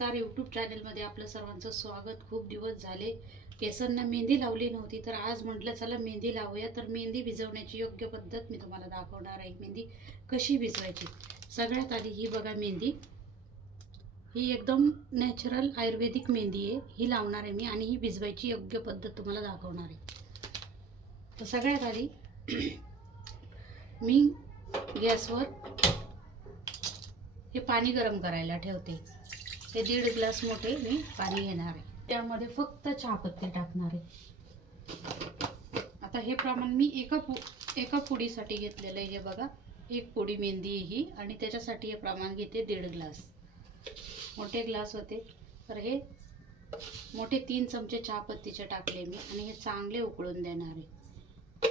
नमस्कार. यूट्यूब चॅनलमध्ये आपलं सर्वांचं स्वागत. खूप दिवस झाले केसांना मेहंदी लावली नव्हती, तर आज म्हटलं चला मेहंदी लावूया. तर मेहंदी भिजवण्याची योग्य पद्धत मी तुम्हाला दाखवणार आहे. मेहंदी कशी भिजवायची. सगळ्यात आधी ही बघा मेहंदी, ही एकदम नॅचरल आयुर्वेदिक मेहंदी आहे. ही लावणार आहे मी आणि ही भिजवायची योग्य पद्धत तुम्हाला दाखवणार आहे. तर सगळ्यात आधी मी गॅसवर हे पाणी गरम करायला ठेवते. हे 1.5 ग्लास मोठे मी पाणी घेणार आहे. त्यामध्ये फक्त चहापत्ती टाकणार आहे. आता हे प्रमाण मी एका पुडीसाठी घेतलेलं आहे. हे बघा, एक पुडी मेहंदी ही आणि त्याच्यासाठी हे प्रमाण घेते 1.5 ग्लास. मोठे ग्लास होते, तर हे मोठे 3 चमचे चहापत्तीचे टाकले मी आणि हे चांगले उकळून देणार आहे.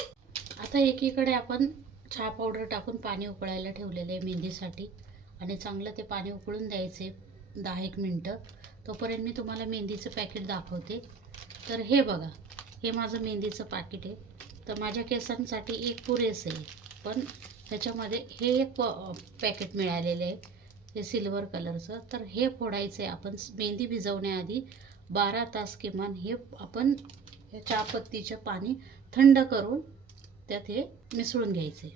आता एकीकडे आपण चहा पावडर टाकून पाणी उकळायला ठेवलेलं आहे मेहंदीसाठी आणि चांगलं ते पाणी उकळून द्यायचे 10-1 मिनटं. तोपर्यंत मी तुम्हाला मेहंदीचं पॅकेट दाखवते. तर हे बघा, हे माझं मेहंदीचं पॅकेट आहे. तर माझ्या केसांसाठी एक पुरेसं आहे, पण त्याच्यामध्ये हे एक पॅकेट मिळालेलं आहे, हे सिल्वर कलरचं. तर हे फोडायचं आहे आपण मेहंदी भिजवण्याआधी 12 तास किमान. हे आपण या चहापत्तीचं पाणी थंड करून त्यात हे मिसळून घ्यायचं आहे.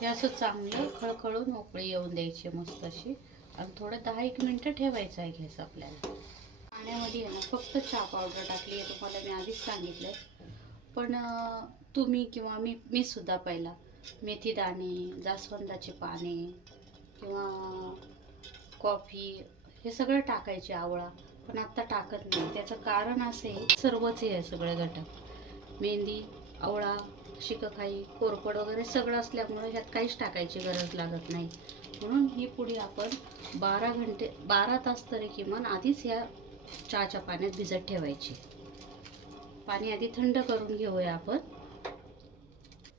हे असं चांगलं खळखळून उकळी येऊन द्यायची मस्त अशी आणि थोडं 10-1 मिनटं ठेवायचं आहे गॅस आपल्याला. पाण्यामध्ये आहे ना फक्त चहा पावडर टाकली आहे, तुम्हाला मी आधीच सांगितलं आहे. पण तुम्ही किंवा मी सुद्धा पहिला मेथी दाणे, जास्वंदाची पाने किंवा कॉफी हे सगळं टाकायचे, आवळा, पण आत्ता टाकत नाही. त्याचं कारण असं आहे, सर्वच आहे सगळे घटक, मेहंदी, आवळा, शिकाकाई, कोरफड वगैरे सगळं असल्यामुळे ह्यात काहीच टाकायची गरज लागत नाही. म्हणून ही पुडी आपण 12 तास तरी किमान आधीच ह्या चहाच्या पाण्यात भिजत ठेवायची. पाणी आधी थंड करून घेऊया आपण.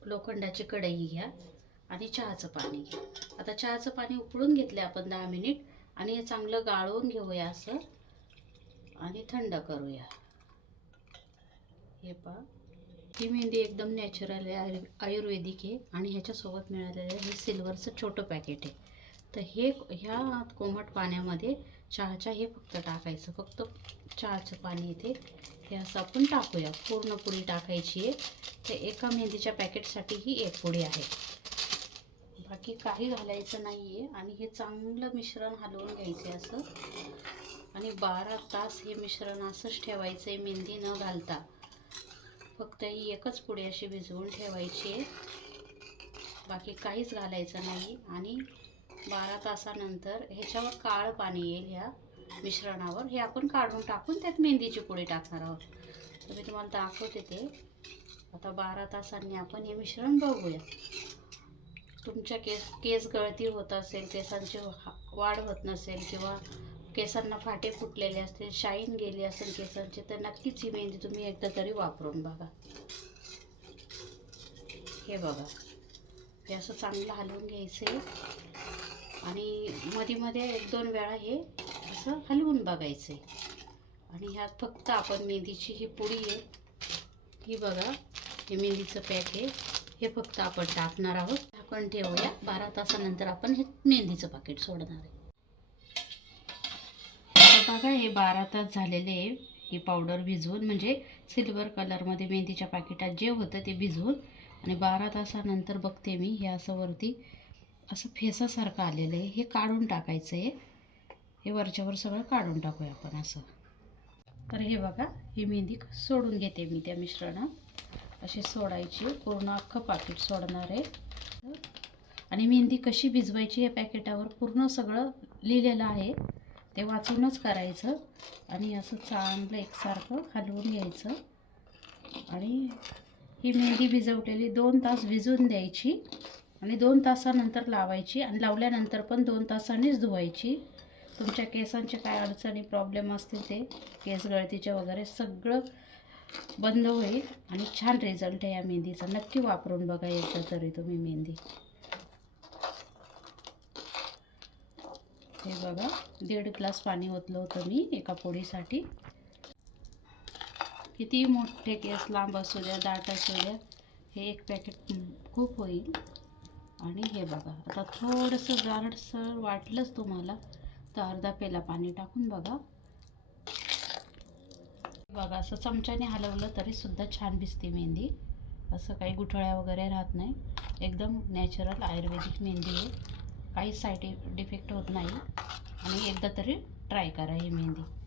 लोखंडाची कढई घ्या आणि चहाचं पाणी घ्या. आता चहाचं पाणी उकळून घेतले आपण 10 मिनिट आणि हे चांगलं गाळून घेऊया असं आणि थंड करूया. हे पहा, ही मेहंदी एकदम नॅचरल आहे, आयुर्वेदिक आहे आणि ह्याच्यासोबत मिळालेलं हे सिल्वरचं छोटं पॅकेट आहे. तर ह्या कोमट पाण्यामध्ये चहाच्या हे फक्त टाकायचं, फक्त चहाचं पाणी इथे हे असं आपण टाकूया. पूर्ण पुडी टाकायची आहे. तर एका मेहंदीच्या पॅकेटसाठी ही एक पुडी आहे, बाकी काही घालायचं नाही आहे. आणि हे चांगलं मिश्रण हलवून घ्यायचं आहे असं आणि 12 तास हे मिश्रण असंच ठेवायचं आहे, मेहंदी न घालता. फक्त ही एकच पुडी अशी भिजवून ठेवायची आहे, बाकी काहीच घालायचं नाही. आणि 12 तासानंतर ह्याच्यावर काळं पाणी येईल ह्या मिश्रणावर, हे आपण काढून टाकून त्यात मेहंदीची पुडी टाकणार आहोत. तर मी तुम्हाला दाखवते ते. आता 12 तासांनी आपण हे मिश्रण बघूया. तुमच्या केस गळती होत असेल, केसांची वाढ होत नसेल किंवा केसांना फाटे फुटलेले असतील, शाईन गेली असेल केसांची, तर नक्कीच ही मेहंदी तुम्ही एकदा तरी वापरून बघा. हे बघा, हे असं चांगलं हलवून घ्यायचं आणि मध्ये 1-2 वेळा हे असं हलवून बघायचं. आणि ह्यात फक्त आपण मेहंदीची ही पुडी आहे, ही बघा, हे मेहंदीचं पॅक आहे, हे फक्त आपण टाकणार आहोत. आपण ठेवूया. 12 तासानंतर आपण हे मेहंदीचं पाकिट सोडणार आहे. बघा, हे 12 तास झालेले आहे ही पावडर भिजवून, म्हणजे सिल्वर कलरमध्ये मेहंदीच्या पाकिटात जे होतं ते भिजवून. आणि 12 तासानंतर बघते मी, हे असं वरती असं फेसासारखं आलेलं आहे, हे काढून टाकायचं आहे. हे वरच्यावर सगळं काढून टाकूया आपण असं. तर हे बघा, ही मेहंदी सोडून घेते मी त्या मिश्रणात. अशी सोडायची, पूर्ण अख्खं पाकिट सोडणार आहे. आणि मेहंदी कशी भिजवायची या पॅकेटावर पूर्ण सगळं लिहिलेलं आहे, ते वाचूनच करायचं. आणि असं चांगलं एकसारखं हलवून घ्यायचं आणि ही मेहंदी भिजवलेली 2 तास भिजवून द्यायची आणि 2 तासानंतर लावायची. आणि लावल्यानंतर पण 2 तासांनीच धुवायची. तुमच्या केसांचे काय अडचणी प्रॉब्लेम असतील ते केस गळतीचे वगैरे सगळं बंद होईल आणि छान रिझल्ट आहे या मेहंदीचा. नक्की वापरून बघा एकदा तरी तुम्ही मेहंदी. हे बघा, 1.5 ग्लास पाणी ओतलं होतं मी एका पोळीसाठी. किती मोठे केस, लांब असू द्या, दाट असू द्या, हे एक पॅकेट खूप होईल. आणि हे बघा, आता थोडंसं जाडसर वाटलंच तुम्हाला तर अर्धा पेला पाणी टाकून बघा. बघा असं चमच्याने हलवलं तरी सुद्धा छान भिजते मेहंदी. असं काही गुठळ्या वगैरे राहत नाही. एकदम नॅचरल आयुर्वेदिक मेहंदी आहे. काही साईड इफेक्ट होत नाही. आणि एकदा तरी ट्राय करा ही मेहंदी.